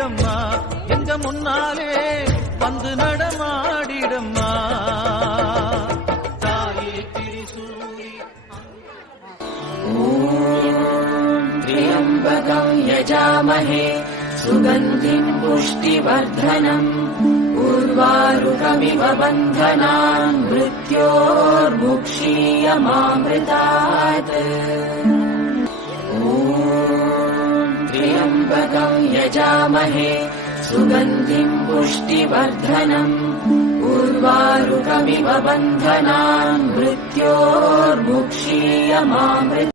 வாடிடம்மா எங்க முன்னாலே வந்து நடமாடிடம்மா தாயே திரிசூலி त्र्यम्बकम् यजामहे सुगन्धिम् पुष्टिवर्धनम् उर्वारुकमिव बन्धनान् मृत्योर्मुक्षीयमामृतात् यजामहे सुगन्धिम् पुष्टिवर्धनम् उर्वारुकमिव बन्धनान् मृत्योर्मुक्षीयमामृत